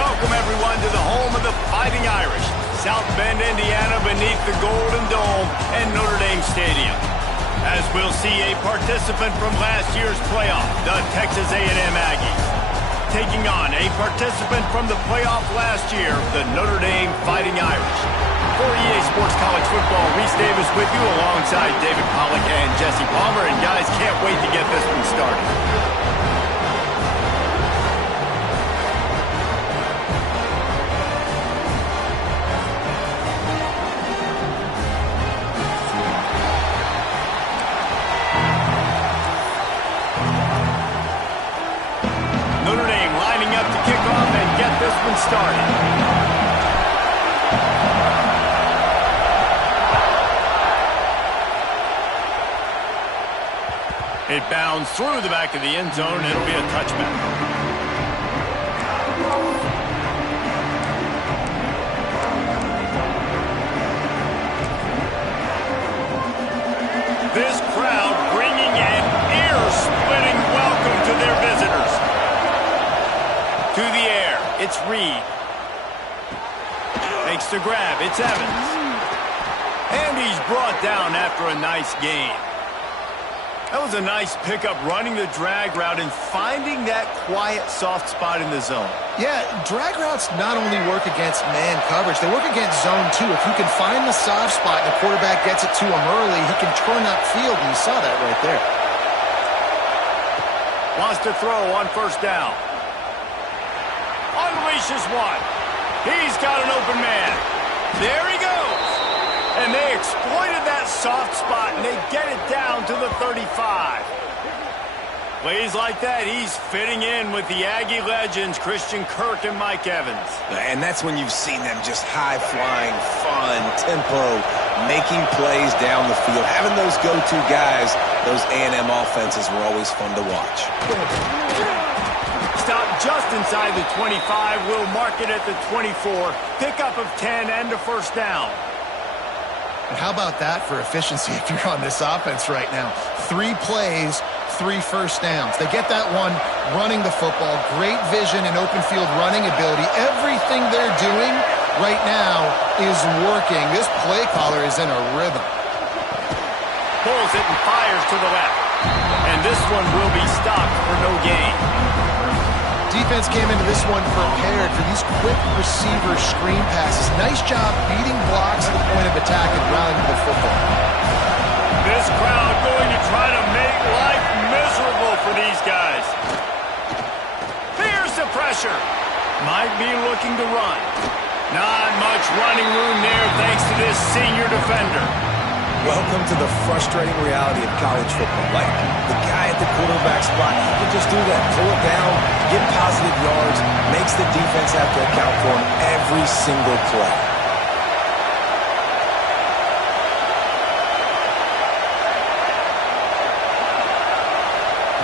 welcome everyone to the home of the Fighting Irish, South Bend, Indiana, beneath the Golden Dome and Notre Dame Stadium. As we'll see a participant from last year's playoff, the Texas A&M Aggies, taking on a participant from the playoff last year, the Notre Dame Fighting Irish. For EA Sports College Football, Reese Davis with you alongside David Pollack and Jesse Palmer. And guys, can't wait to get this one started. Notre Dame lining up to kick off and get this one started. It bounds through the back of the end zone. It'll be a touchback. This crowd bringing an ear-splitting welcome to their visitors. To the air, it's Reed. Makes the grab, it's Evans. And he's brought down after a nice gain. That was a nice pickup, running the drag route and finding that quiet, soft spot in the zone. Yeah, drag routes not only work against man coverage, they work against zone too. If you can find the soft spot and the quarterback gets it to him early, he can turn upfield, and you saw that right there. Wants to throw on first down. Unleashes one. He's got an open man. There he goes. And they exploited that soft spot, and they get it down to the 35. Plays like that, he's fitting in with the Aggie legends, Christian Kirk and Mike Evans. And that's when you've seen them just high-flying, fun, tempo, making plays down the field. Having those go-to guys, those A&M offenses were always fun to watch. Stop just inside the 25. We'll mark it at the 24. Pickup of 10 and a first down. And how about that for efficiency if you're on this offense right now? 3 plays, 3 first downs. They get that one running the football. Great vision and open field running ability. Everything they're doing right now is working. This play caller is in a rhythm. Pulls it and fires to the left. And this one will be stopped for no gain. Defense came into this one prepared for these quick receiver screen passes. Nice job beating blocks at the point of attack and rallying the football. This crowd going to try to make life miserable for these guys. Here's the pressure. Might be looking to run. Not much running room there thanks to this senior defender. Welcome to the frustrating reality of college football. Like, the guy at the quarterback spot, he can just do that. Pull it down, get positive yards, makes the defense have to account for him every single play.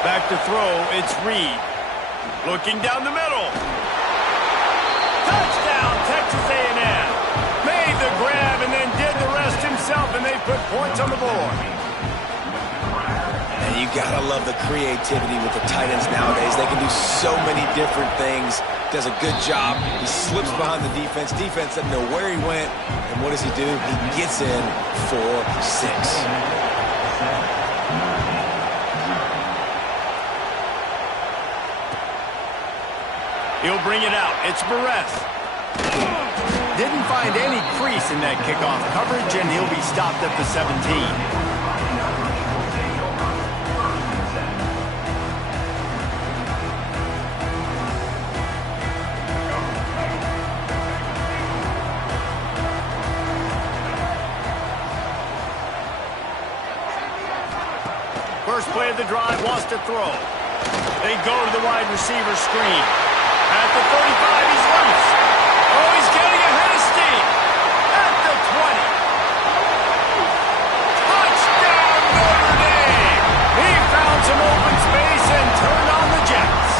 Back to throw, it's Reed. Looking down the middle. Touchdown, Texas A&M. Made the grab and then did the rest himself, and they put points on the board. And you gotta love the creativity with the tight ends nowadays. They can do so many different things. Does a good job. He slips behind the defense. Defense doesn't know where he went. And what does he do? He gets in for 6. He'll bring it out. It's Barres. Didn't find any crease in that kickoff coverage, and he'll be stopped at the 17. First play of the drive, wants to throw. They go to the wide receiver screen. At the 35, he's loose. Oh, he's getting ahead of steam. At the 20. Touchdown, Notre Dame. He found some open space and turned on the Jets.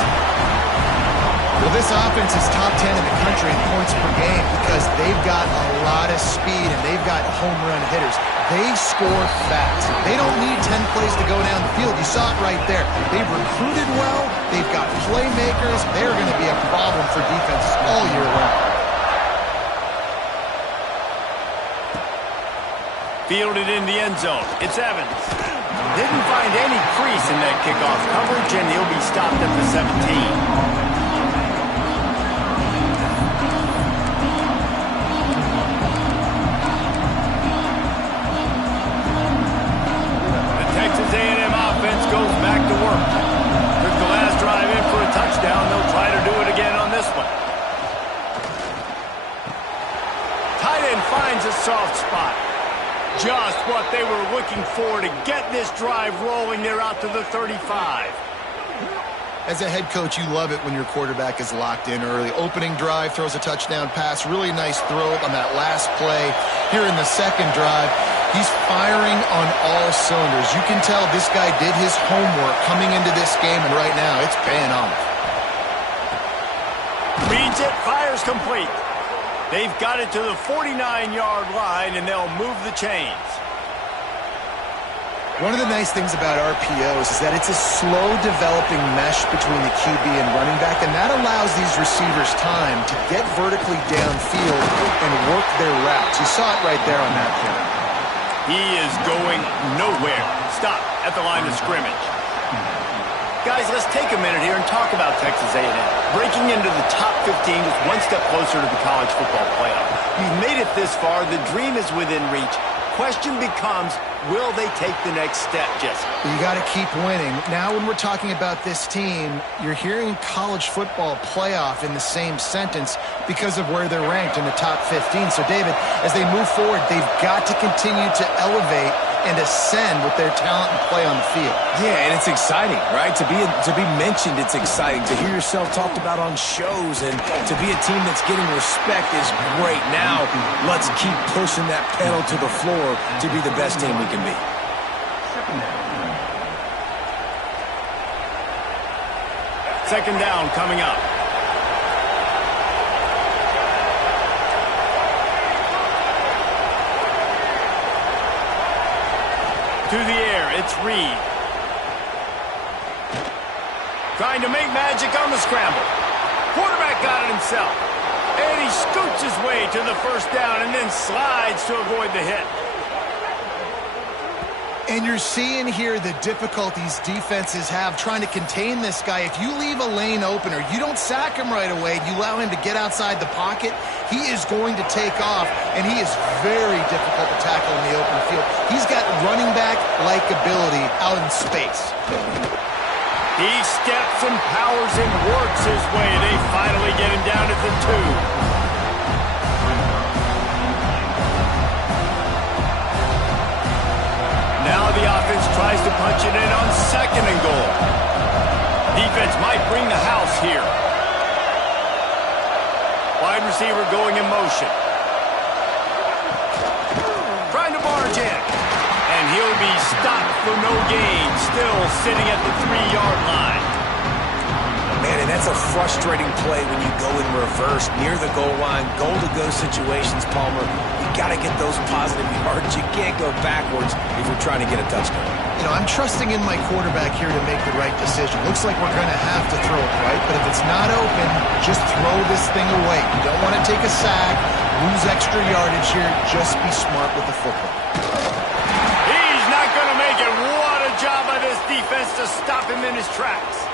Well, this offense is top 10 in the country in points per game because they've got a lot of speed and they've got home run hitters. They score fast. They don't need 10 plays to go down the field. You saw it right there. They've recruited well. They've got playmakers. They're going to be a problem for defenses all Fielded in the end zone. It's Evans. Didn't find any crease in that kickoff coverage, and he'll be stopped at the 17. Texas A&M offense goes back to work. Took the last drive in for a touchdown. They'll try to do it again on this one. Tight end finds a soft spot. Just what they were looking for to get this drive rolling. They're out to the 35. As a head coach, you love it when your quarterback is locked in early. Opening drive, throws a touchdown pass. Really nice throw on that last play. Here in the second drive, he's firing on all cylinders. You can tell this guy did his homework coming into this game, and right now it's paying off. Reads it, fires complete. They've got it to the 49-yard line, and they'll move the chains. One of the nice things about RPOs is that it's a slow-developing mesh between the QB and running back, and that allows these receivers time to get vertically downfield and work their routes. You saw it right there on that play. He is going nowhere. Stop at the line of scrimmage. Guys, let's take a minute here and talk about Texas A&M. Breaking into the top 15 is one step closer to the college football playoff. You've made it this far. The dream is within reach. Question becomes, will they take the next step, Jesse? You got to keep winning. Now when we're talking about this team, you're hearing college football playoff in the same sentence because of where they're ranked in the top 15. So, David, as they move forward, they've got to continue to elevate and ascend with their talent and play on the field. Yeah, and it's exciting, right? To be mentioned, it's exciting. To hear yourself talked about on shows and to be a team that's getting respect is great. Now, let's keep pushing that pedal to the floor to be the best team we can be. Second down coming up. To the air, it's Reed. Trying to make magic on the scramble. Quarterback got it himself. And he scoots his way to the first down and then slides to avoid the hit. And you're seeing here the difficulties defenses have trying to contain this guy. If you leave a lane open or you don't sack him right away, you allow him to get outside the pocket, he is going to take off, and he is very difficult to tackle in the open field. He's got running back-like ability out in space. He steps and powers and works his way. They finally get him down at the 2. Now the offense tries to punch it in on second and goal. Defense might bring the house here. Wide receiver going in motion. Trying to barge in. And he'll be stopped for no gain. Still sitting at the 3-yard line. Man, and that's a frustrating play when you go in reverse near the goal line. Goal-to-go situations, Palmer. You got to get those positive yards. You can't go backwards if you're trying to get a touchdown. You know, I'm trusting in my quarterback here to make the right decision. Looks like we're going to have to throw it, right? But if it's not open, just throw this thing away. You don't want to take a sack, lose extra yardage here. Just be smart with the football. He's not going to make it. What a job by this defense to stop him in his tracks.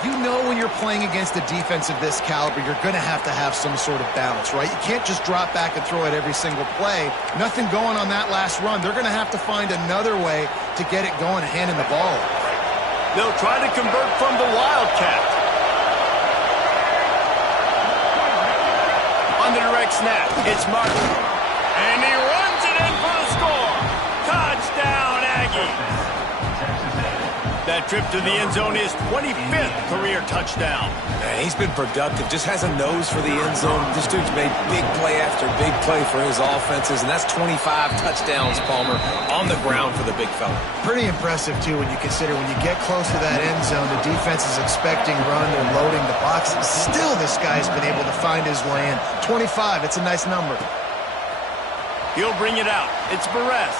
You know when you're playing against a defense of this caliber, you're going to have some sort of balance, right? You can't just drop back and throw it every single play. Nothing going on that last run. They're going to have to find another way to get it going, handing the ball. They'll try to convert from the Wildcat. On the direct snap, it's Martin. And he runs it in for the score. Touchdown, Aggies. That trip to the end zone is 25th career touchdown. Man, he's been productive, just has a nose for the end zone. This dude's made big play after big play for his offenses, and that's 25 touchdowns, Palmer, on the ground for the big fella. Pretty impressive, too, when you consider when you get close to that end zone, the defense is expecting run, they're loading the box. Still, this guy's been able to find his way in. 25, it's a nice number. He'll bring it out. It's Perez.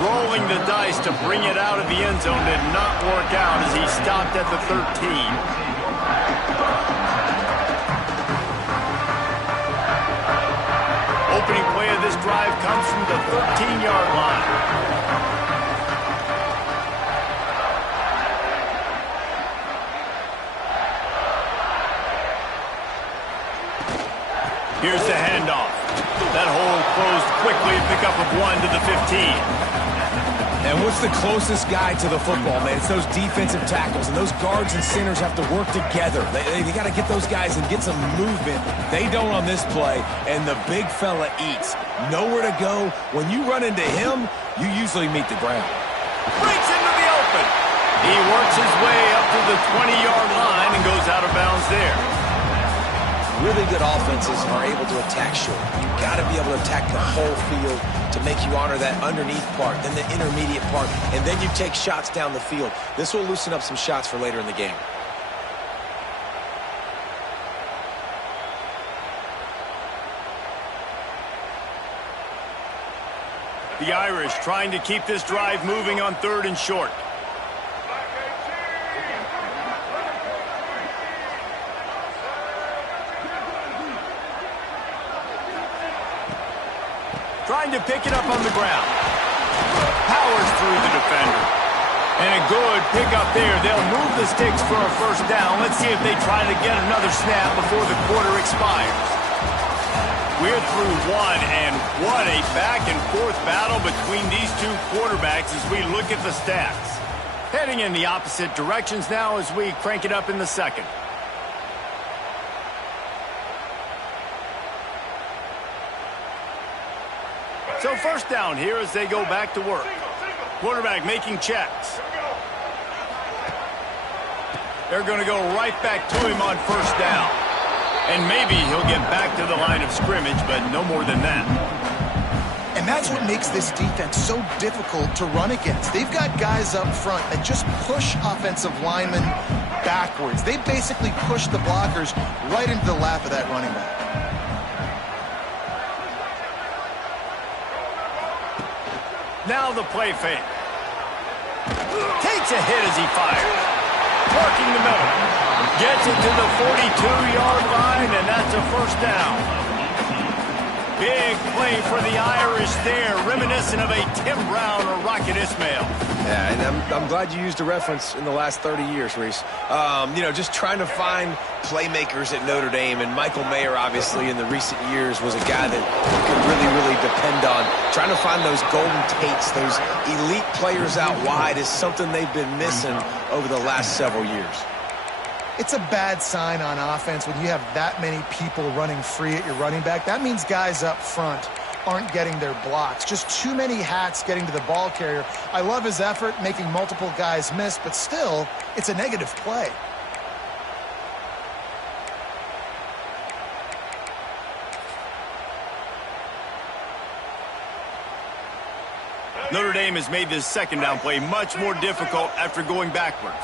Rolling the dice to bring it out of the end zone did not work out as he stopped at the 13. Opening play of this drive downs from the 13-yard line. Here's the handoff. That hole closed quickly, a pickup of 1 to the 15. And what's the closest guy to the football, man? It's those defensive tackles, and those guards and centers have to work together. They got to get those guys and get some movement. They don't on this play, and the big fella eats. Nowhere to go. When you run into him, you usually meet the ground. Breaks into the open. He works his way up to the 20-yard line and goes out of bounds there. Really good offenses are able to attack short. You've got to be able to attack the whole field to make you honor that underneath part, then the intermediate part, and then you take shots down the field. This will loosen up some shots for later in the game. The Irish trying to keep this drive moving on 3rd and short. Trying to pick it up on the ground. Powers through the defender. And a good pickup there. They'll move the sticks for a first down. Let's see if they try to get another snap before the quarter expires. We're through one, and what a back-and-forth battle between these two quarterbacks as we look at the stats. Heading in the opposite directions now as we crank it up in the second. So first down here as they go back to work. Quarterback making checks. They're going to go right back to him on first down. And maybe he'll get back to the line of scrimmage, but no more than that. And that's what makes this defense so difficult to run against. They've got guys up front that just push offensive linemen backwards. They basically push the blockers right into the lap of that running back. Now the play fake. Takes a hit as he fires. Working the middle. Gets it to the 42-yard line, and that's a first down. Big play for the Irish there, reminiscent of a Tim Brown or Rocket Ismail. Yeah, and I'm glad you used a reference in the last 30 years, Reese. Just trying to find playmakers at Notre Dame, and Michael Mayer, obviously, in the recent years was a guy that you could really depend on. Trying to find those golden Tates, those elite players out wide is something they've been missing over the last several years. It's a bad sign on offense when you have that many people running free at your running back. That means guys up front aren't getting their blocks. Just too many hats getting to the ball carrier. I love his effort, making multiple guys miss, but still, it's a negative play. Notre Dame has made this second down play much more difficult after going backwards.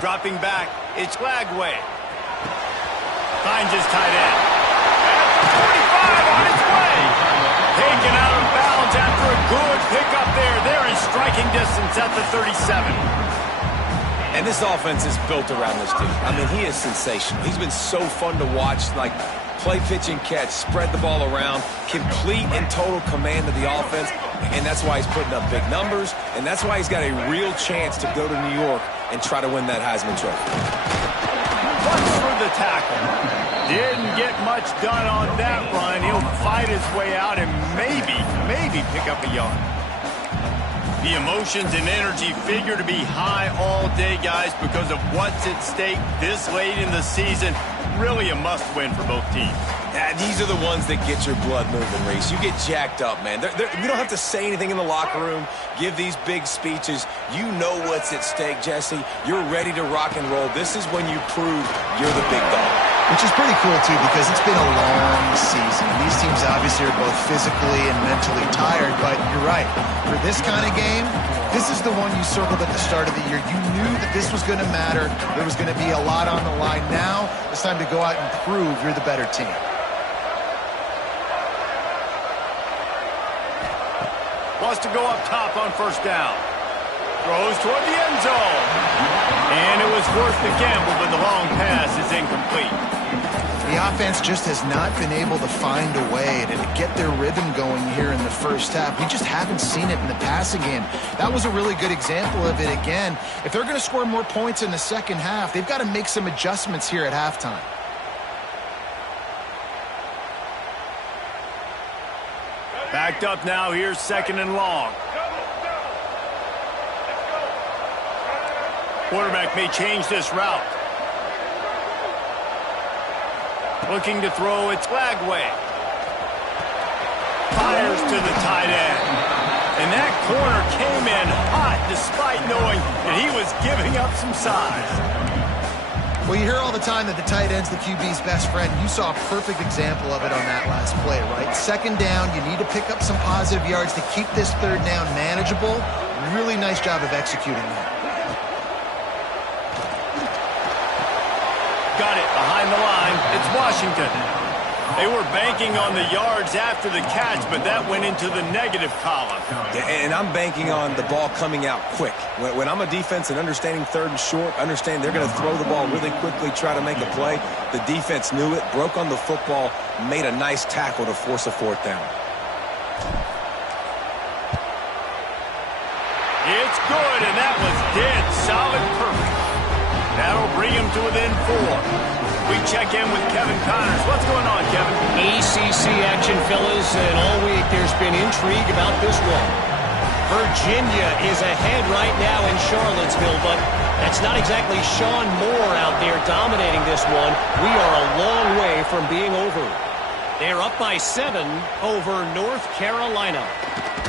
Dropping back, it's Lagway. Finds his tight end. At the 45 on its way. Taken out of bounds after a good pickup there. They're in striking distance at the 37. And this offense is built around this dude. I mean, he is sensational. He's been so fun to watch, like play, pitch, and catch, spread the ball around, complete and total command of the offense, and that's why he's putting up big numbers, and that's why he's got a real chance to go to New York and try to win that Heisman Trophy. Runs for the tackle. Didn't get much done on that run. He'll fight his way out and maybe pick up a yard. The emotions and energy figure to be high all day, guys, because of what's at stake this late in the season. Really a must-win for both teams. Yeah, these are the ones that get your blood moving, Reese. You get jacked up, man. We don't have to say anything in the locker room, give these big speeches. You know what's at stake, Jesse. You're ready to rock and roll. This is when you prove you're the big dog. Which is pretty cool, too, because it's been a long season. These teams obviously are both physically and mentally tired, but you're right. For this kind of game, this is the one you circled at the start of the year. You knew that this was going to matter. There was going to be a lot on the line. Now it's time to go out and prove you're the better team. Wants to go up top on first down. Throws toward the end zone. And it was worth the gamble, but the long pass is incomplete. The offense just has not been able to find a way to get their rhythm going here in the first half. We just haven't seen it in the passing game. That was a really good example of it again. If they're going to score more points in the second half, they've got to make some adjustments here at halftime. Backed up now, here's 2nd and long. Quarterback may change this route. Looking to throw, it's Lagway. Fires to the tight end. And that corner came in hot despite knowing that he was giving up some size. Well, you hear all the time that the tight end's the QB's best friend. You saw a perfect example of it on that last play, right? 2nd down, you need to pick up some positive yards to keep this 3rd down manageable. Really nice job of executing that. Got it behind the line. It's Washington. They were banking on the yards after the catch, but that went into the negative column. Yeah, and I'm banking on the ball coming out quick. When I'm a defense and understanding 3rd and short, understand they're going to throw the ball really quickly, try to make a play. The defense knew it, broke on the football, made a nice tackle to force a 4th down. It's good, and that was dead solid perfect. That'll bring him to within 4. We check in with Kevin Connors. What's going on, Kevin? ACC action, fellas, and all week there's been intrigue about this one. Virginia is ahead right now in Charlottesville, but that's not exactly Sean Moore out there dominating this one. We are a long way from being over. They're up by 7 over North Carolina.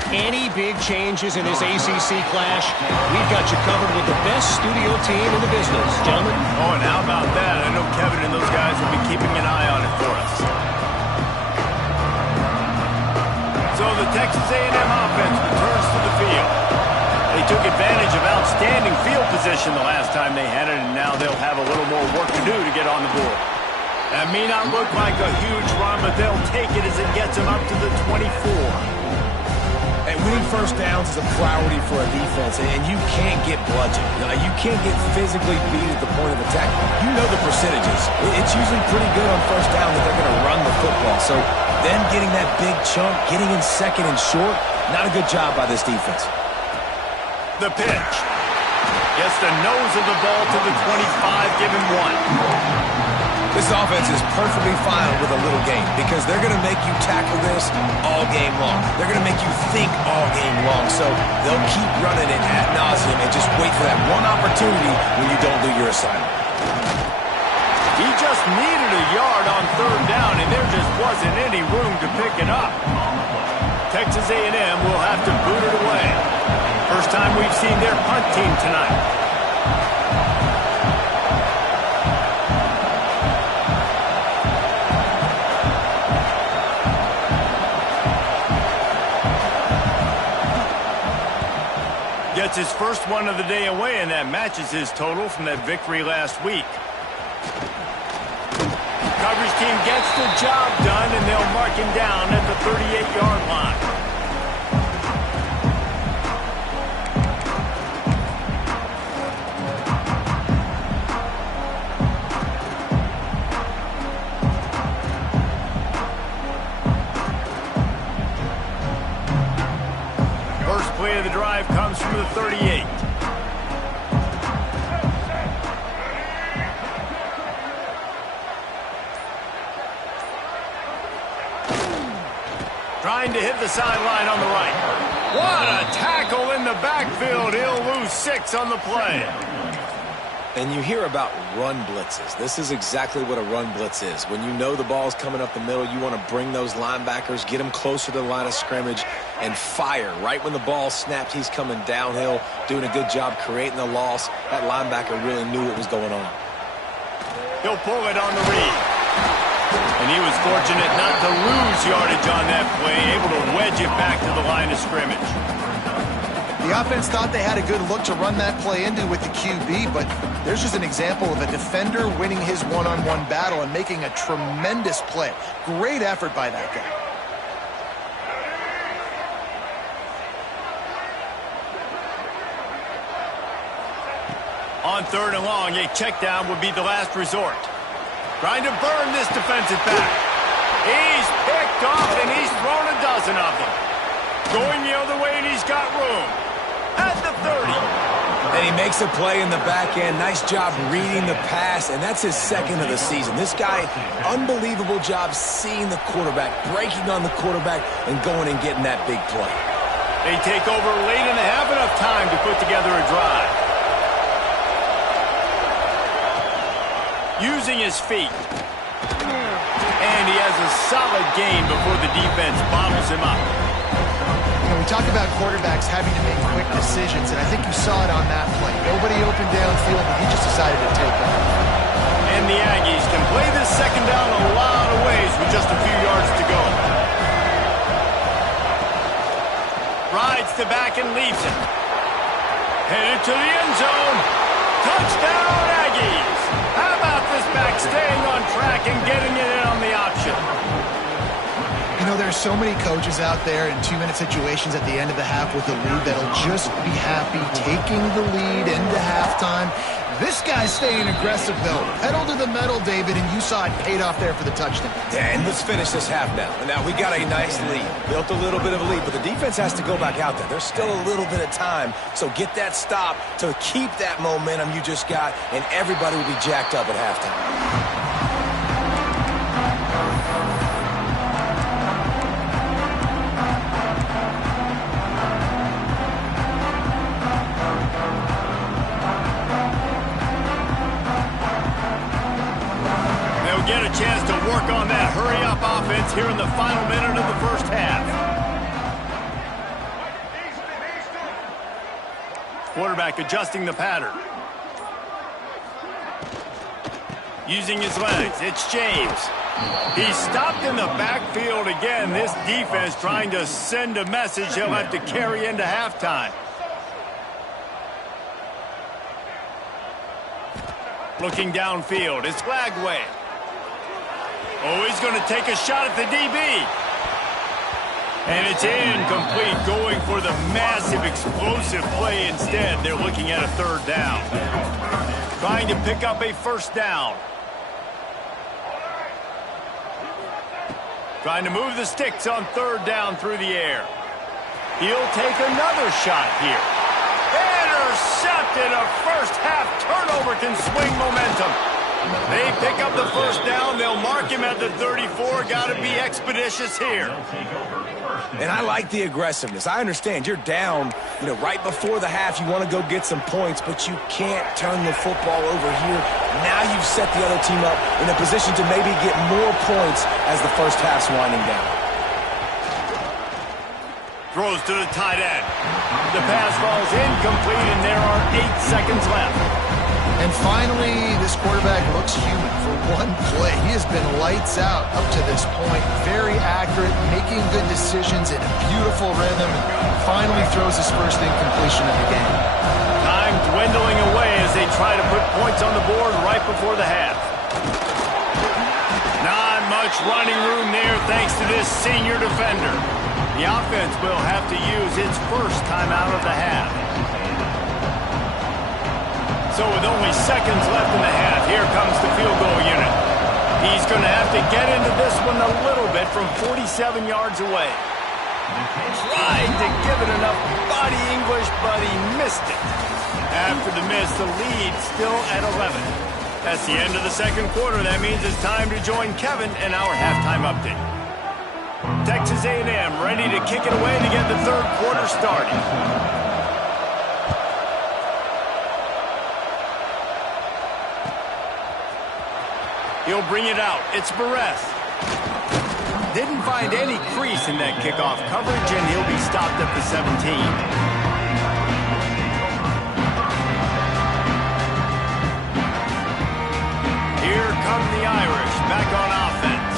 Any big changes in this ACC clash, we've got you covered with the best studio team in the business, gentlemen. Oh, and how about that? I know Kevin and those guys will be keeping an eye on it for us. So the Texas A&M offense returns to the field. They took advantage of outstanding field position the last time they had it, and now they'll have a little more work to do to get on the board. That may not look like a huge run, but they'll take it as it gets them up to the 24. And winning 1st downs is a priority for a defense, and you can't get bludgeoned. You can't get physically beat at the point of attack. You know the percentages. It's usually pretty good on 1st down that they're going to run the football. So them getting that big chunk, getting in 2nd and short, not a good job by this defense. The pitch. Gets the nose of the ball to the 25, give him 1. This offense is perfectly fine with a little game because they're going to make you tackle this all game long. They're going to make you think all game long. So they'll keep running it ad nauseum and just wait for that one opportunity when you don't do your assignment. He just needed a yard on 3rd down, and there just wasn't any room to pick it up. Texas A&M will have to boot it away. First time we've seen their punt team tonight. Gets his first one of the day away, and that matches his total from that victory last week. Coverage team gets the job done, and they'll mark him down at the 38-yard line. First play of the drive comes from the 38. Trying to hit the sideline on the right. What a tackle in the backfield. He'll lose 6 on the play. And you hear about run blitzes. This is exactly what a run blitz is. When you know the ball's coming up the middle, you want to bring those linebackers, get them closer to the line of scrimmage, and fire. Right when the ball snapped, he's coming downhill, doing a good job creating the loss. That linebacker really knew what was going on. He'll pull it on the read. And he was fortunate not to lose yardage on that play, able to wedge it back to the line of scrimmage. The offense thought they had a good look to run that play into with the QB, but there's just an example of a defender winning his one-on-one battle and making a tremendous play. Great effort by that guy. On 3rd and long, a check down would be the last resort. Trying to burn this defensive back. He's picked off, and he's thrown a dozen of them. Going the other way, and he's got room. At the 30. And he makes a play in the back end. Nice job reading the pass, and that's his second of the season. This guy, unbelievable job seeing the quarterback, breaking on the quarterback, and going and getting that big play. They take over late and they have enough time to put together a drive. Using his feet. And he has a solid gain before the defense bottles him up. You know, we talk about quarterbacks having to make quick decisions, and I think you saw it on that play. Nobody open downfield, and he just decided to take off. And the Aggies can play this second down a lot of ways with just a few yards to go. Rides to back and leaves it. Headed to the end zone. Touchdown, Aggies! How about this back staying on track and getting it in on the option? You know, there's so many coaches out there in two-minute situations at the end of the half with the lead that'll just be happy taking the lead into halftime. This guy's staying aggressive, though. Pedal to the metal, David, and you saw it paid off there for the touchdown. Yeah, and let's finish this half now. Now, we got a nice lead. Built a little bit of a lead, but the defense has to go back out there. There's still a little bit of time, so get that stop to keep that momentum you just got, and everybody will be jacked up at halftime. Get a chance to work on that hurry-up offense here in the final minute of the first half. Quarterback adjusting the pattern. Using his legs, it's James. He's stopped in the backfield again. This defense trying to send a message he'll have to carry into halftime. Looking downfield, it's Lagway. Oh, he's going to take a shot at the DB. And it's incomplete, going for the massive explosive play instead. They're looking at a third down. Trying to pick up a first down. Trying to move the sticks on third down through the air. He'll take another shot here. Intercepted. A first half turnover can swing momentum. They pick up the first down. They'll mark him at the 34. Got to be expeditious here. And I like the aggressiveness. I understand you're down, right before the half. You want to go get some points, but you can't turn the football over here. Now you've set the other team up in a position to maybe get more points as the first half's winding down. Throws to the tight end. The pass falls incomplete, and there are 8 seconds left. And finally, this quarterback looks human for one play. He has been lights out up to this point. Very accurate, making good decisions in a beautiful rhythm, and finally throws his first incompletion of the game. Time dwindling away as they try to put points on the board right before the half. Not much running room there thanks to this senior defender. The offense will have to use its first time out of the half. So with only seconds left in the half, here comes the field goal unit. He's going to have to get into this one a little bit from 47 yards away. Tried to give it enough body English, but he missed it. After the miss, the lead still at 11. That's the end of the second quarter. That means it's time to join Kevin in our halftime update. Texas A&M ready to kick it away to get the third quarter started. He'll bring it out. It's Barres. Didn't find any crease in that kickoff coverage, and he'll be stopped at the 17. Here come the Irish back on offense.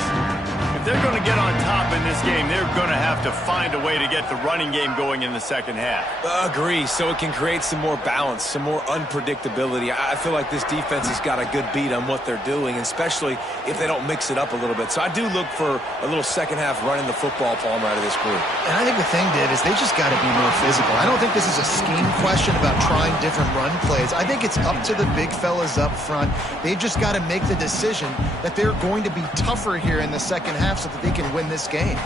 If they're going to get on top in this game, they're going to have to find a way to get the running game going in the second half. Agree, so it can create some more balance, some more unpredictability. I feel like this defense has got a good beat on what they're doing, especially if they don't mix it up a little bit. So I do look for a little second half running the football palm out of this group. And I think the thing, Dave, is they just got to be more physical. I don't think this is a scheme question about trying different run plays. I think it's up to the big fellas up front. They've just got to make the decision that they're going to be tougher here in the second half so that they can win this game.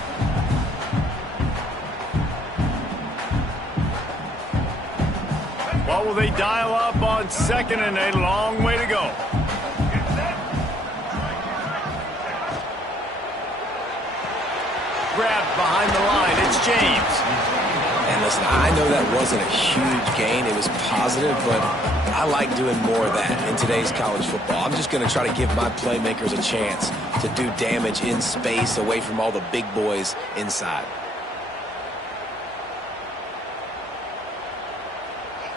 What will they dial up on second and a long way to go? Grabbed behind the line. It's James. And listen, I know that wasn't a huge gain. It was positive, but I like doing more of that in today's college football. I'm just going to try to give my playmakers a chance to do damage in space away from all the big boys inside.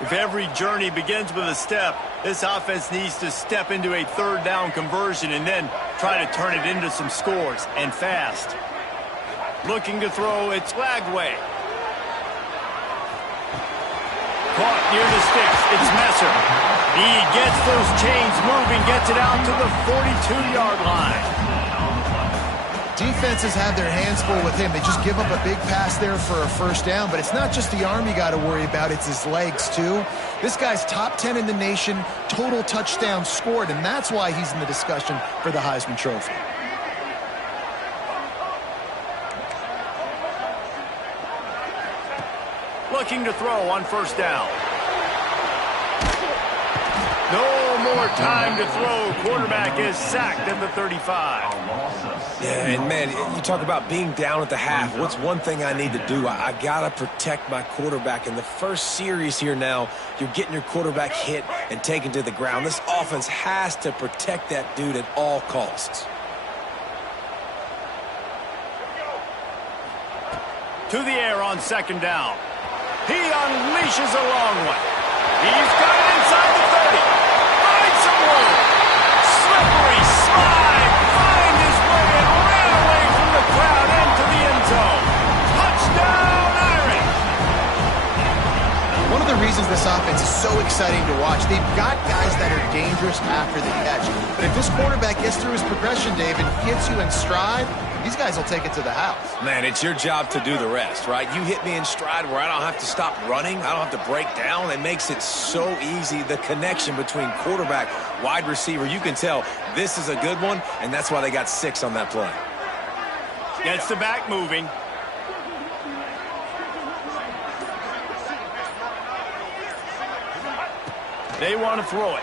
If every journey begins with a step, this offense needs to step into a third down conversion and then try to turn it into some scores, and fast. Looking to throw, it's Lagway. Caught near the sticks, it's Messer. He gets those chains moving, gets it out to the 42-yard line. Defenses have their hands full with him. They just give up a big pass there for a first down, but it's not just the arm you got to worry about, it's his legs too. This guy's top 10 in the nation, total touchdowns scored, and that's why he's in the discussion for the Heisman Trophy. Looking to throw on first down. No more time to throw. Quarterback is sacked at the 35. Yeah, and man, you talk about being down at the half. What's one thing I need to do? I got to protect my quarterback. In the first series here now, you're getting your quarterback hit and taken to the ground. This offense has to protect that dude at all costs. To the air on second down. He unleashes a long one. He's got it inside the 30. Finds some room. Slippery slide. Find his way and ran away from the crowd into the end zone. Touchdown, Irish. One of the reasons this offense is so exciting to watch, they've got guys that are dangerous after the catch. But if this quarterback gets through his progression, Dave, and gets you in stride, these guys will take it to the house. Man, it's your job to do the rest, right? You hit me in stride where I don't have to stop running. I don't have to break down. It makes it so easy. The connection between quarterback, wide receiver, you can tell this is a good one, and that's why they got 6 on that play. Gets the back moving. They want to throw it.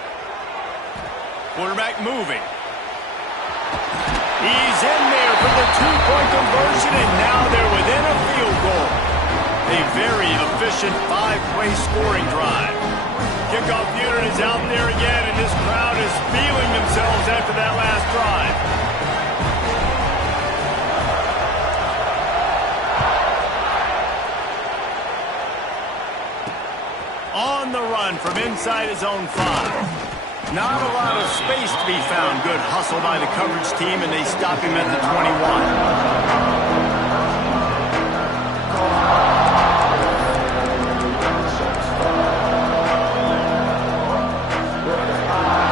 Quarterback moving. He's in there for the two-point conversion, and now they're within a field goal. A very efficient 5-play scoring drive. Kickoff unit is out there again, and this crowd is feeling themselves after that last drive. On the run from inside his own 5. Not a lot of space to be found. Good hustle by the coverage team, and they stop him at the 21.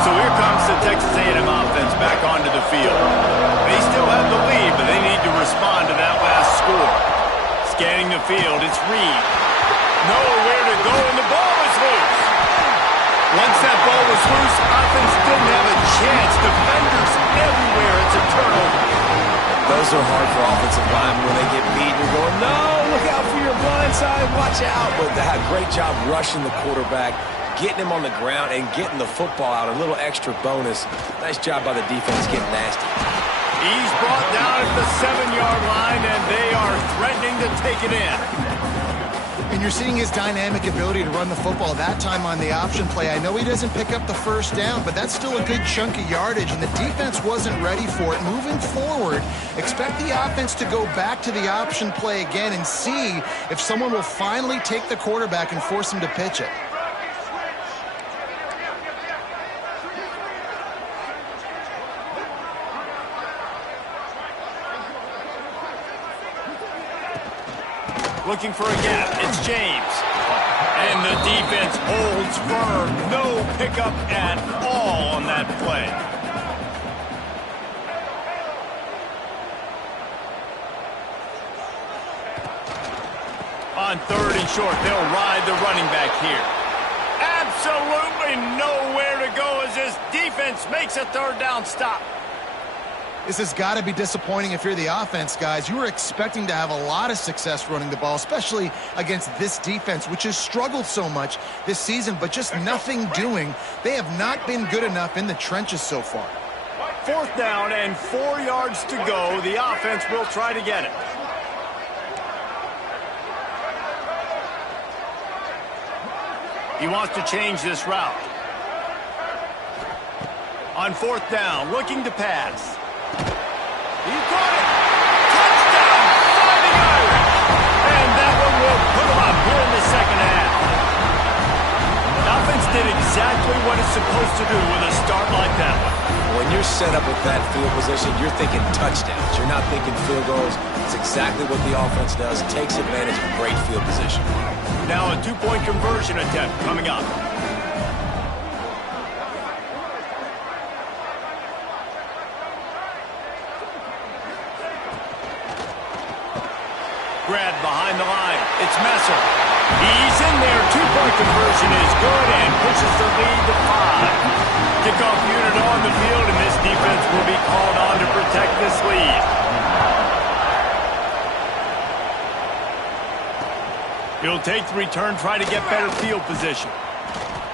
So here comes the Texas A&M offense back onto the field. They still have the lead, but they need to respond to that last score. Scanning the field, it's Reed. Nowhere to go, and the ball is loose. Once that ball was loose, offense didn't have a chance. Defenders everywhere. It's a turnover. Those are hard for offensive linemen when they get beat. You're going, no, look out for your blind side. Watch out. But they had a great job rushing the quarterback, getting him on the ground, and getting the football out. A little extra bonus. Nice job by the defense getting nasty. He's brought down at the 7-yard line, and they are threatening to take it in. And you're seeing his dynamic ability to run the football, that time on the option play. I know he doesn't pick up the first down, but that's still a good chunk of yardage, and the defense wasn't ready for it. Moving forward, expect the offense to go back to the option play again and see if someone will finally take the quarterback and force him to pitch it. Looking for a gap. It's James. And the defense holds firm. No pickup at all on that play. On 3rd and short, they'll ride the running back here. Absolutely nowhere to go as this defense makes a 3rd down stop. This has got to be disappointing if you're the offense, guys. You were expecting to have a lot of success running the ball, especially against this defense, which has struggled so much this season, but just nothing doing. They have not been good enough in the trenches so far. 4th down and 4 yards to go. The offense will try to get it. He wants to change this route. On 4th down, looking to pass. He caught it. Touchdown, Fighting Irish. And that one will put him up here in the 2nd half. The offense did exactly what it's supposed to do with a start like that one. When you're set up with that field position, you're thinking touchdowns. You're not thinking field goals. It's exactly what the offense does. Takes advantage of great field position. Now a 2-point conversion attempt coming up. Grab behind the line. It's Messer. He's in there. 2-point conversion is good and pushes the lead to 5. Kickoff unit on the field, and this defense will be called on to protect this lead. He'll take the return, try to get better field position.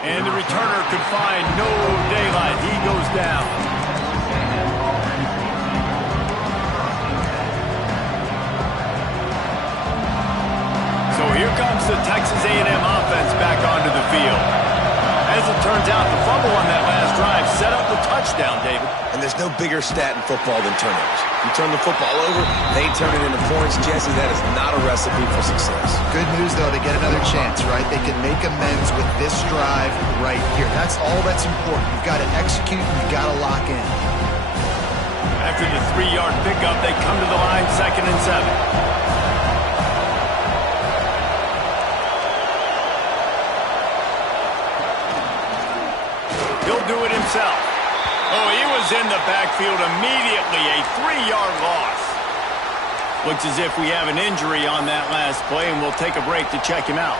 And the returner could find no daylight. He goes down. So here comes the Texas A&M offense back onto the field. As it turns out, the fumble on that last drive set up the touchdown, David. And there's no bigger stat in football than turnovers. You turn the football over, they turn it into points. Jesse, that is not a recipe for success. Good news, though, they get another chance, right? They can make amends with this drive right here. That's all that's important. You've got to execute, you've got to lock in. After the 3-yard pickup, they come to the line 2nd and 7. He'll do it himself. Oh, he was in the backfield immediately. A 3-yard loss. Looks as if we have an injury on that last play, and we'll take a break to check him out.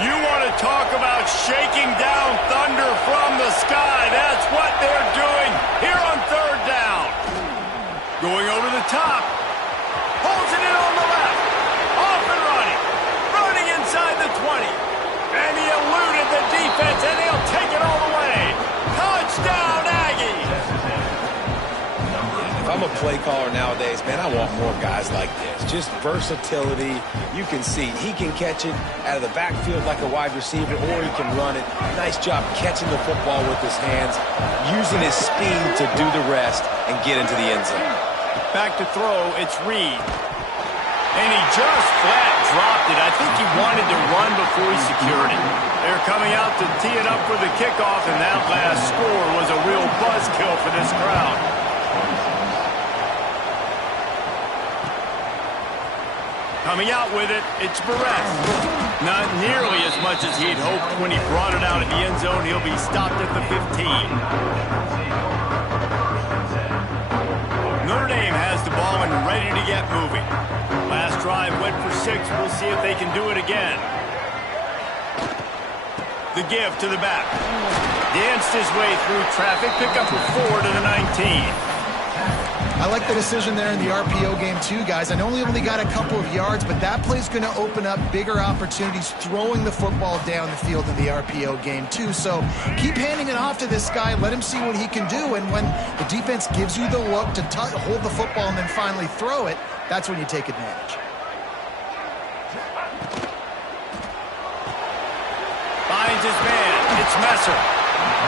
You want to talk about shaking down thunder from the sky. That's what they're doing here on 3rd down. Going over the top. Holds it in on the left. Off and running. Running inside the 20. And he eluded the defense, and he'll take it all the way. Touchdown, Aggies. If I'm a play caller nowadays, man, I want more guys like this. Just versatility. You can see he can catch it out of the backfield like a wide receiver, or he can run it. Nice job catching the football with his hands, using his speed to do the rest and get into the end zone. Back to throw, it's Reed. And he just flat dropped it. I think he wanted to run before he secured it. They're coming out to tee it up for the kickoff, and that last score was a real buzzkill for this crowd. Coming out with it, it's Barrett. Not nearly as much as he'd hoped when he brought it out of the end zone. He'll be stopped at the 15. Notre Dame has the ball and ready to get moving. Last drive went for 6. We'll see if they can do it again. The give to the back. Danced his way through traffic. Pick up a 4 to the 19. I like the decision there in the RPO game too, guys. I know he only got a couple of yards, but that play's going to open up bigger opportunities throwing the football down the field in the RPO game too. So keep handing it off to this guy. Let him see what he can do. And when the defense gives you the look to hold the football and then finally throw it, that's when you take advantage. Finds his man. It's Messer.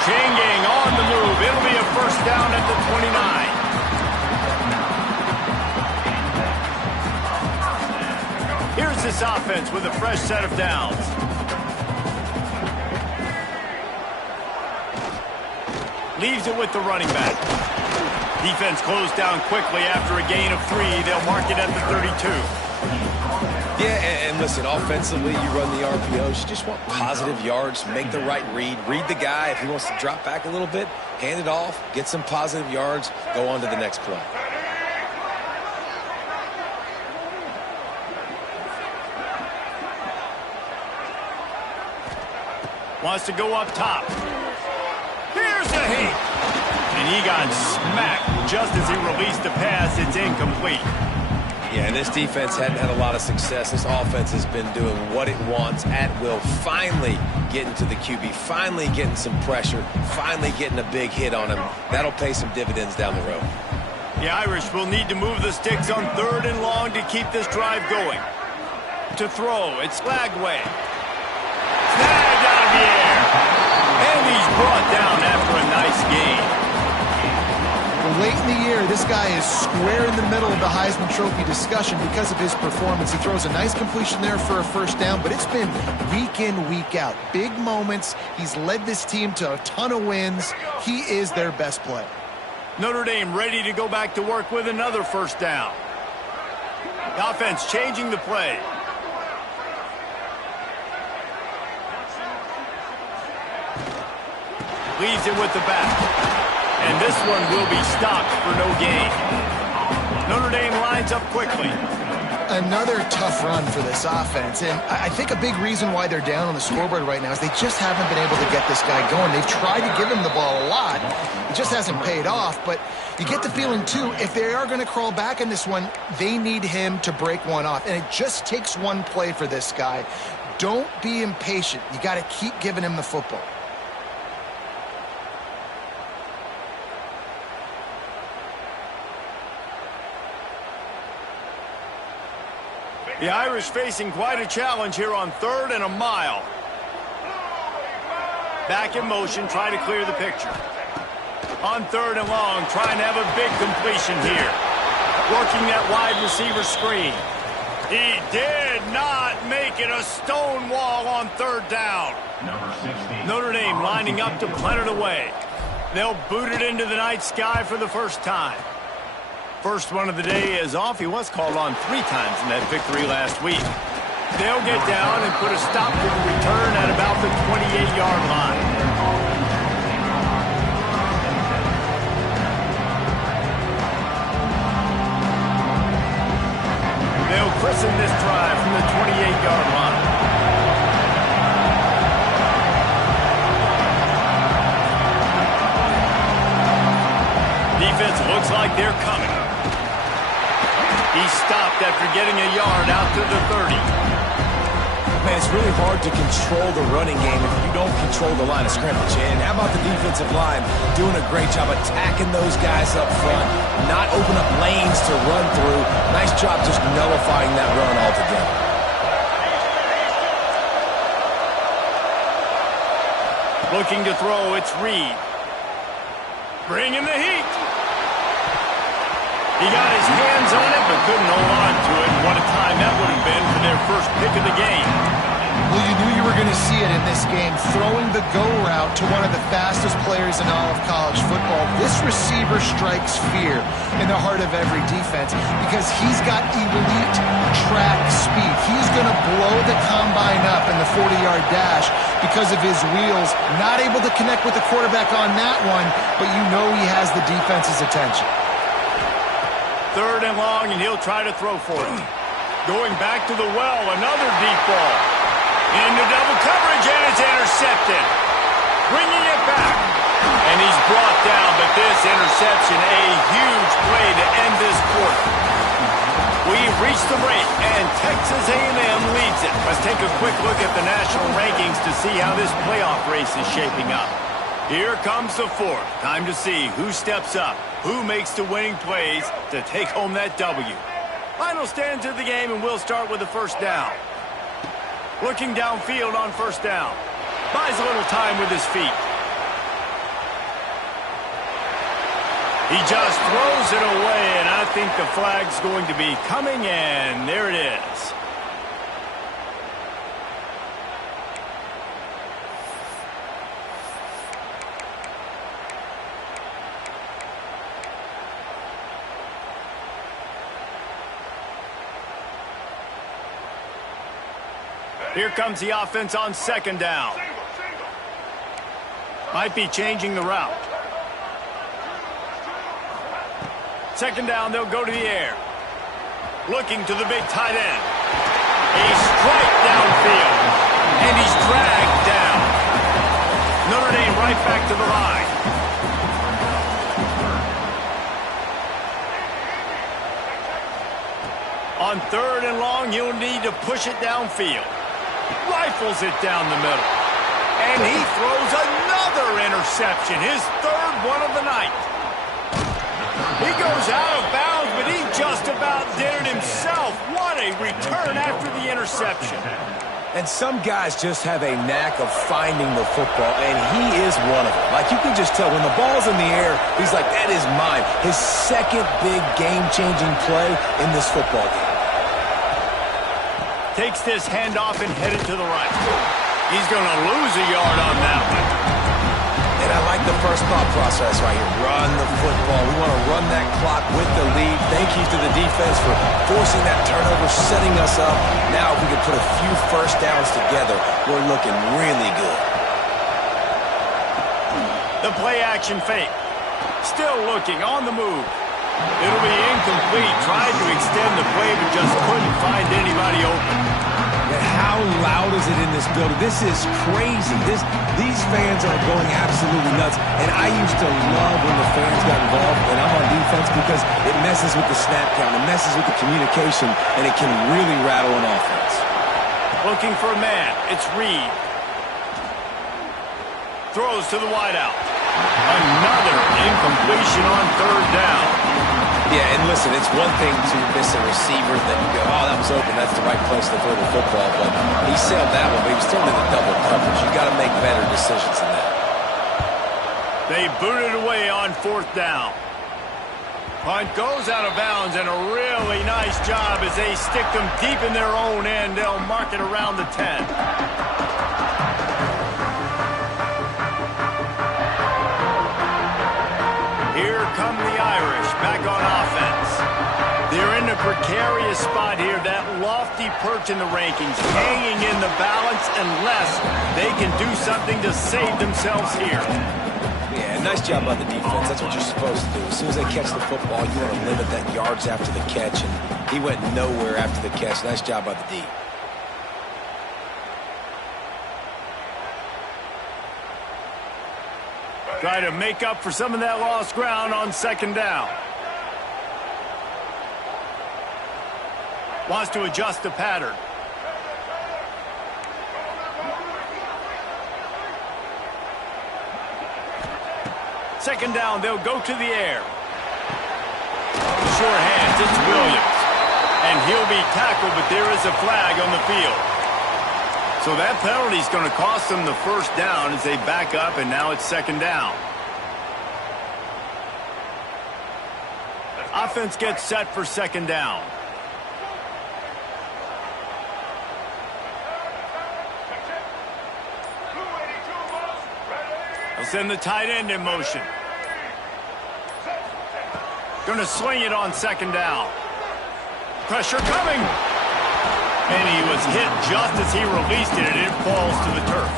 Changing on the move. It'll be a 1st down at the 29. Here's this offense with a fresh set of downs. Leaves it with the running back. Defense closed down quickly after a gain of 3. They'll mark it at the 32. Yeah, and listen, offensively, you run the RPOs. You just want positive yards, make the right read the guy. If he wants to drop back a little bit, hand it off, get some positive yards, go on to the next play. Wants to go up top. Here's the heat. And he got smacked just as he released the pass. It's incomplete. Yeah, and this defense hadn't had a lot of success. This offense has been doing what it wants at will. Finally getting to the QB. Finally getting some pressure. Finally getting a big hit on him. That'll pay some dividends down the road. The Irish will need to move the sticks on 3rd and long to keep this drive going. To throw, it's Lagway. Snagged out of the air. And he's brought down after a nice gain. Late in the year, this guy is square in the middle of the Heisman Trophy discussion because of his performance. He throws a nice completion there for a first down, but it's been week in, week out. Big moments. He's led this team to a ton of wins. He is their best player. Notre Dame ready to go back to work with another first down. The offense changing the play. Leaves it with the back. And this one will be stopped for no gain. Notre Dame lines up quickly. Another tough run for this offense. And I think a big reason why they're down on the scoreboard right now is they just haven't been able to get this guy going. They've tried to give him the ball a lot. It just hasn't paid off. But you get the feeling, too, if they are going to crawl back in this one, they need him to break one off. And it just takes one play for this guy. Don't be impatient. You got to keep giving him the football. The Irish facing quite a challenge here on 3rd and a mile. Back in motion, trying to clear the picture. On 3rd and long, trying to have a big completion here. Working that wide receiver screen. He did not make it. A stone wall on 3rd down. Notre Dame lining up to punt it away. They'll boot it into the night sky for the first time. First one of the day is off. He was called on 3 times in that victory last week. They'll get down and put a stop to the return at about the 28-yard line. They'll christen this drive from the 28-yard line. Defense looks like they're coming. He stopped after getting a yard out to the 30. Man, it's really hard to control the running game if you don't control the line of scrimmage. And how about the defensive line doing a great job attacking those guys up front, not open up lanes to run through. Nice job just nullifying that run altogether. Looking to throw, it's Reed. Bringing the heat. He got his hands on it, but couldn't hold on to it. What a time that would have been for their first pick of the game. Well, you knew you were going to see it in this game, throwing the go route to one of the fastest players in all of college football. This receiver strikes fear in the heart of every defense because he's got elite track speed. He's going to blow the combine up in the 40-yard dash because of his wheels. Not able to connect with the quarterback on that one, but you know he has the defense's attention. 3rd and long, and he'll try to throw for it. Going back to the well, another deep ball. Into double coverage, and it's intercepted. Bringing it back. And he's brought down, but this interception, a huge play to end this quarter. We've reached the break, and Texas A&M leads it. Let's take a quick look at the national rankings to see how this playoff race is shaping up. Here comes the 4th. Time to see who steps up, who makes the winning plays to take home that W. Final stands of the game, and we'll start with the first down. Looking downfield on first down. Buys a little time with his feet. He just throws it away, and I think the flag's going to be coming, and there it is. Here comes the offense on second down. Might be changing the route. Second down, they'll go to the air. Looking to the big tight end. A strike downfield. And he's dragged down. Notre Dame right back to the line. On third and long, he'll need to push it downfield. Rifles it down the middle. And he throws another interception, his third one of the night. He goes out of bounds, but he just about did it himself. What a return after the interception. And some guys just have a knack of finding the football, and he is one of them. Like, you can just tell when the ball's in the air, he's like, that is mine. His second big game-changing play in this football game. Takes this handoff and headed to the right. He's going to lose a yard on that one. And I like the first thought process right here. Run the football. We want to run that clock with the lead. Thank you to the defense for forcing that turnover, setting us up. Now if we can put a few first downs together, we're looking really good. The play action fake. Still looking on the move. It'll be incomplete. Tried to extend the play, but just couldn't find anybody open. And how loud is it in this building? This is crazy. These fans are going absolutely nuts. And I used to love when the fans got involved when I'm on defense because it messes with the snap count. It messes with the communication, and it can really rattle an offense. Looking for a man. It's Reed. Throws to the wideout. Another incompletion on third down. Yeah, and listen, it's one thing to miss a receiver that you go, oh, that was open, that's the right place to throw the football, but he sailed that one, but he was throwing in the double coverage. You got to make better decisions than that. They booted away on fourth down. Punt goes out of bounds, and a really nice job as they stick them deep in their own end. They'll mark it around the 10. Here come the Irish back on offense. They're in a precarious spot here, that lofty perch in the rankings, hanging in the balance unless they can do something to save themselves here. Yeah, nice job by the defense. That's what you're supposed to do. As soon as they catch the football, you want to limit that yards after the catch, and he went nowhere after the catch. Nice job by the D. Try to make up for some of that lost ground on second down. Wants to adjust the pattern. Second down, they'll go to the air. Sure hands, it's Williams. And he'll be tackled, but there is a flag on the field. So that penalty is going to cost them the first down as they back up, and now it's second down. Offense gets set for second down. They'll send the tight end in motion. Going to swing it on second down. Pressure coming. And he was hit just as he released it, and it falls to the turf.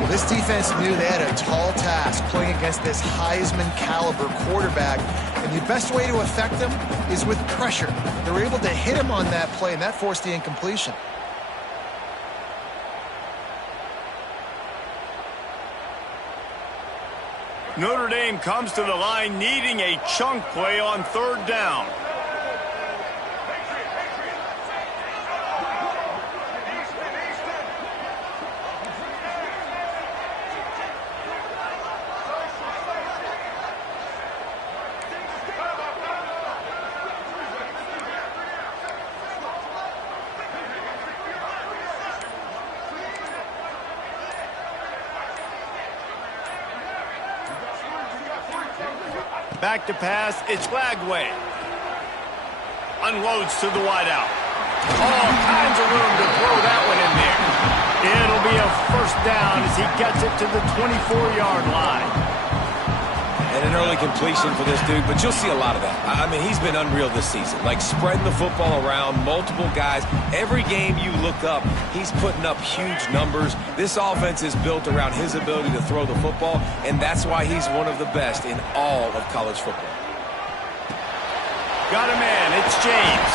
Well, this defense knew they had a tall task playing against this Heisman-caliber quarterback, and the best way to affect them is with pressure. They were able to hit him on that play, and that forced the incompletion. Notre Dame comes to the line needing a chunk play on third down. Back to pass, it's Lagway. Unloads to the wideout. All kinds of room to throw that one in there. It'll be a first down as he gets it to the 24-yard line. And an early completion for this dude, but you'll see a lot of that. I mean, he's been unreal this season. Like, spreading the football around, multiple guys. Every game you look up, he's putting up huge numbers. This offense is built around his ability to throw the football, and that's why he's one of the best in all of college football. Got a man. It's James.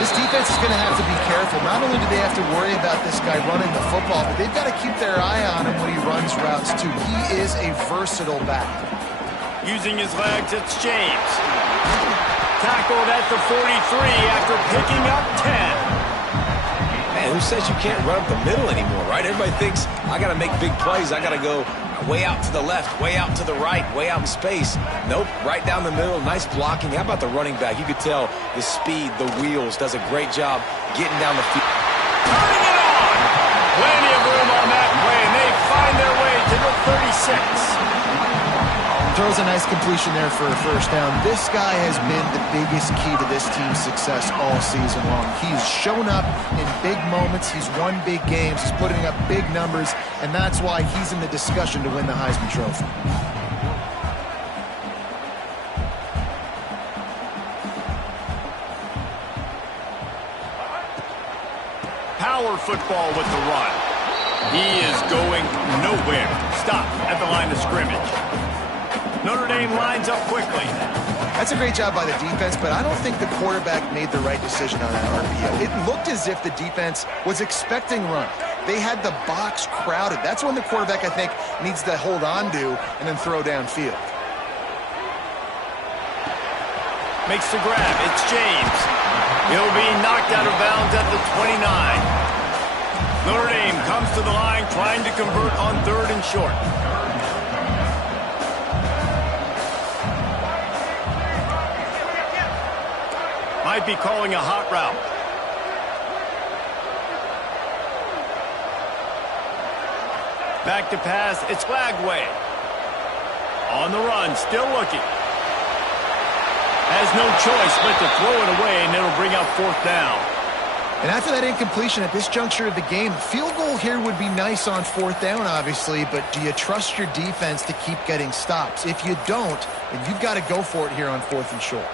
This defense is going to have to be careful. Not only do they have to worry about this guy running the football, but they've got to keep their eye on him when he runs routes, too. He is a versatile back. Using his legs, it's James. Tackled at the 43 after picking up 10. Man, who says you can't run up the middle anymore, right? Everybody thinks, I got to make big plays. I got to go way out to the left, way out to the right, way out in space. Nope, right down the middle. Nice blocking. How about the running back? You could tell the speed, the wheels, does a great job getting down the field. Turning it on. Plenty of room on that play, and they find their way to the 36. Throws a nice completion there for a first down. This guy has been the biggest key to this team's success all season long. He's shown up in big moments. He's won big games. He's putting up big numbers, and that's why he's in the discussion to win the Heisman Trophy. Power football with the run. He is going nowhere. Stop at the line of scrimmage. Notre Dame lines up quickly. That's a great job by the defense, but I don't think the quarterback made the right decision on that RPO. It looked as if the defense was expecting run. They had the box crowded. That's when the quarterback, I think, needs to hold on to and then throw downfield. Makes the grab. It's James. He'll be knocked out of bounds at the 29. Notre Dame comes to the line trying to convert on 3rd and short. Might be calling a hot route. Back to pass. It's Lagway. On the run. Still looking. Has no choice but to throw it away, and it'll bring up 4th down. And after that incompletion at this juncture of the game, field goal here would be nice on 4th down, obviously, but do you trust your defense to keep getting stops? If you don't, then you've got to go for it here on 4th and short.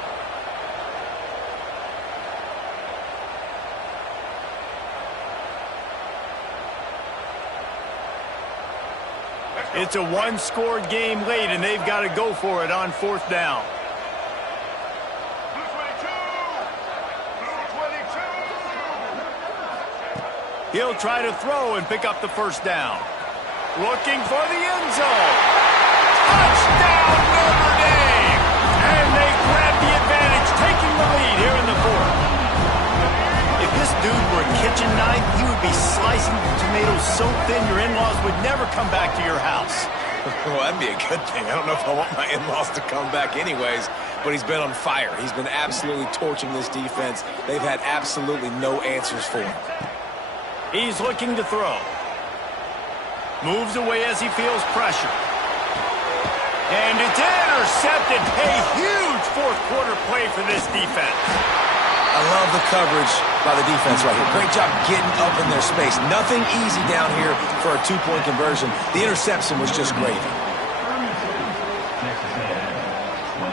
It's a one-score game late, and they've got to go for it on 4th down. He'll try to throw and pick up the 1st down. Looking for the end zone. Touchdown, Notre Dame! And they grab the advantage, taking the lead here in the 4th. If this dude were a kitchen knife, he would be slicing tomatoes so thin your in-laws would never come back to your house. Well, that'd be a good thing. I don't know if I want my in-laws to come back anyways, but he's been on fire. He's been absolutely torching this defense. They've had absolutely no answers for him. He's looking to throw. Moves away as he feels pressure. And it's intercepted. A huge 4th quarter play for this defense. I love the coverage by the defense right here. Great job getting up in their space. Nothing easy down here for a 2-point conversion. The interception was just great.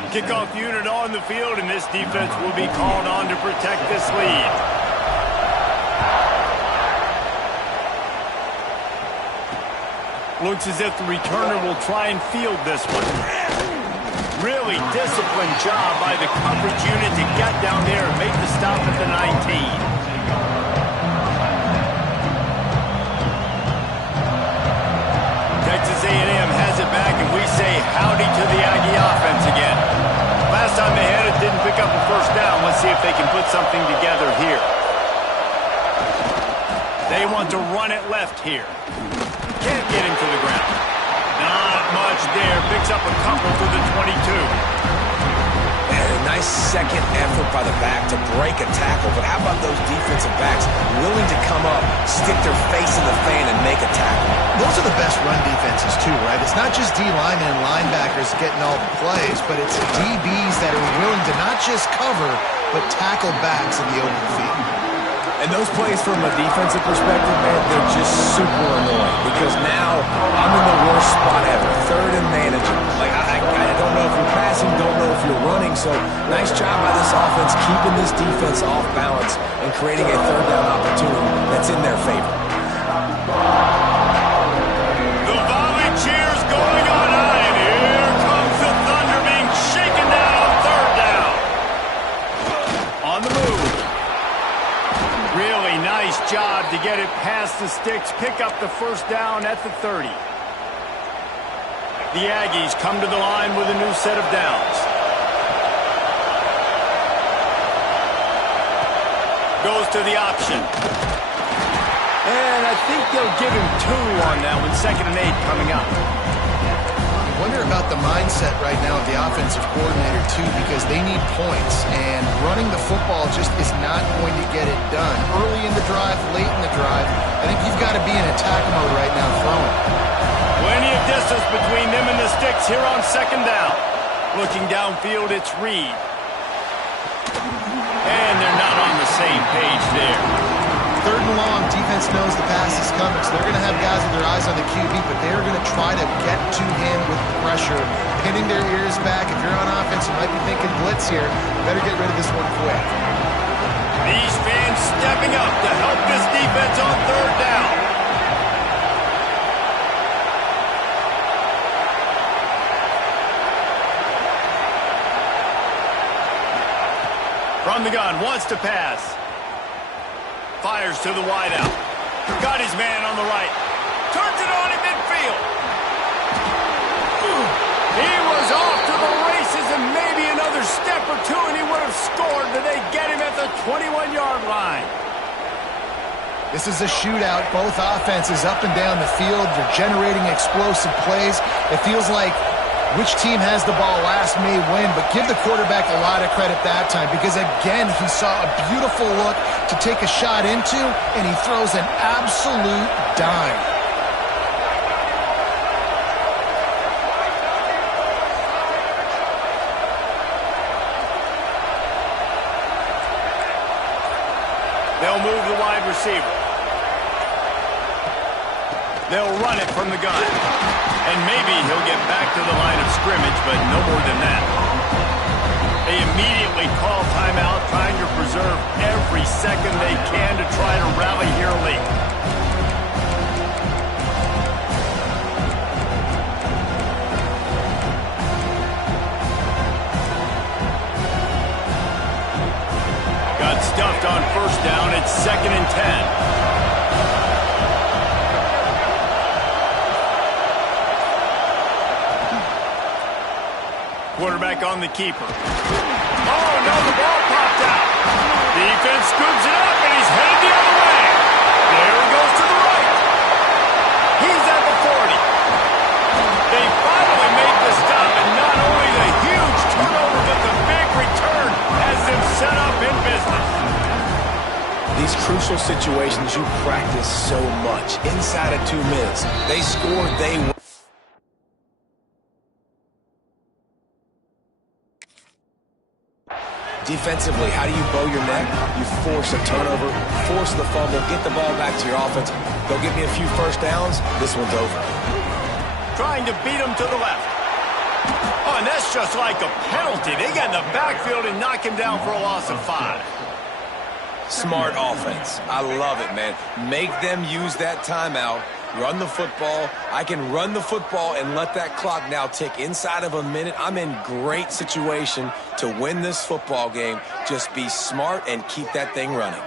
Kickoff unit on the field, and this defense will be called on to protect this lead. Looks as if the returner will try and field this one. Really disciplined job by the coverage unit to get down there and make the stop at the 19. Texas A&M has it back, and we say howdy to the Aggie offense again. Last time they had it, didn't pick up a 1st down. Let's see if they can put something together here. They want to run it left here. Can't get him to the ground. Not much there. Picks up a couple to the 22. And a nice second effort by the back to break a tackle. But how about those defensive backs willing to come up, stick their face in the fan, and make a tackle? Those are the best run defenses, too, right? It's not just D linemen and linebackers getting all the plays, but it's DBs that are willing to not just cover, but tackle backs in the open field. And those plays from a defensive perspective, man, they're just super annoying. point because now I'm in the worst spot ever. Third and manageable. Like, I don't know if you're passing, don't know if you're running. So nice job by this offense keeping this defense off balance and creating a third down opportunity that's in their favor. The volley cheers going on high, and here comes the Thunder being shaken down on third down. On the move. Really nice job to get it past the sticks, pick up the first down at the 30. The Aggies come to the line with a new set of downs. Goes to the option. And I think they'll give him 2 on that one, 2nd and 8 coming up. I wonder about the mindset right now of the offensive coordinator, too, because they need points, and running the football just is not going to get it done. Early in the drive, late in the drive, I think you've got to be in attack mode right now throwing. Plenty of distance between them and the sticks here on 2nd down. Looking downfield, it's Reed. And they're not on the same page there. 3rd and long, defense knows the pass is coming, so they're going to have guys with their eyes on the QB, but they're going to try to get to him with pressure, pinning their ears back. If you're on offense, you might be thinking blitz here. Better get rid of this one quick. These fans stepping up to help this defense on 3rd down. From the gun, wants to pass. Fires to the wideout. Got his man on the right. Turns it on in midfield. He was off to the races and maybe another step or two and he would have scored, but they get him at the 21-yard line. This is a shootout. Both offenses up and down the field. They're generating explosive plays. It feels like which team has the ball last may win, but give the quarterback a lot of credit that time because, again, he saw a beautiful look to take a shot into, and he throws an absolute dime. They'll move the wide receiver. They'll run it from the gun. And maybe he'll get back to the line of scrimmage, but no more than that. They immediately call timeout, trying to preserve every second they can to try to rally here late. Got stuffed on 1st down. It's 2nd and 10. Quarterback on the keeper. Oh, no, the ball popped out. Defense scoops it up, and he's headed the other way. There he goes to the right. He's at the 40. They finally make the stop, and not only the huge turnover, but the big return has them set up in business. These crucial situations you practice so much. Inside of 2 minutes, they scored, they won. Defensively, how do you bow your neck? You force a turnover, force the fumble, get the ball back to your offense. They'll give me a few 1st downs. This one's over. Trying to beat him to the left. Oh, and that's just like a penalty. They get in the backfield and knock him down for a loss of 5. Smart offense. I love it, man. Make them use that timeout. Run the football. I can run the football and let that clock now tick inside of a minute. I'm in great situation to win this football game. Just be smart and keep that thing running.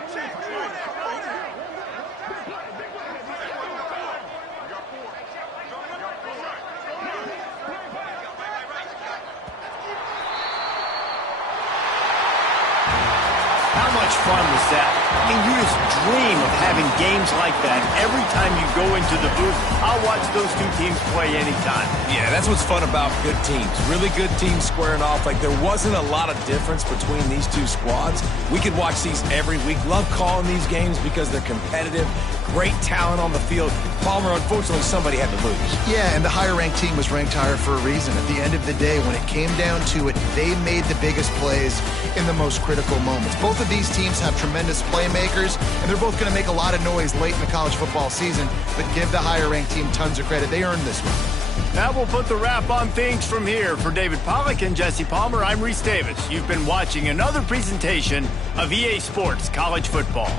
How much fun was that? I mean, you just dream of having games like that every time you go into the booth. I'll watch those 2 teams play anytime. Yeah, that's what's fun about good teams. Really good teams squaring off. Like, there wasn't a lot of difference between these 2 squads. We could watch these every week. Love calling these games because they're competitive. Great talent on the field. Palmer, unfortunately, somebody had to lose. Yeah, and the higher-ranked team was ranked higher for a reason. At the end of the day, when it came down to it, they made the biggest plays in the most critical moments. Both of these teams have tremendous playmakers, and they're both going to make a lot of noise late in the college football season, but give the higher-ranked team tons of credit. They earned this one. Now we'll put the wrap on things from here. For David Pollack and Jesse Palmer, I'm Reese Davis. You've been watching another presentation of EA Sports College Football.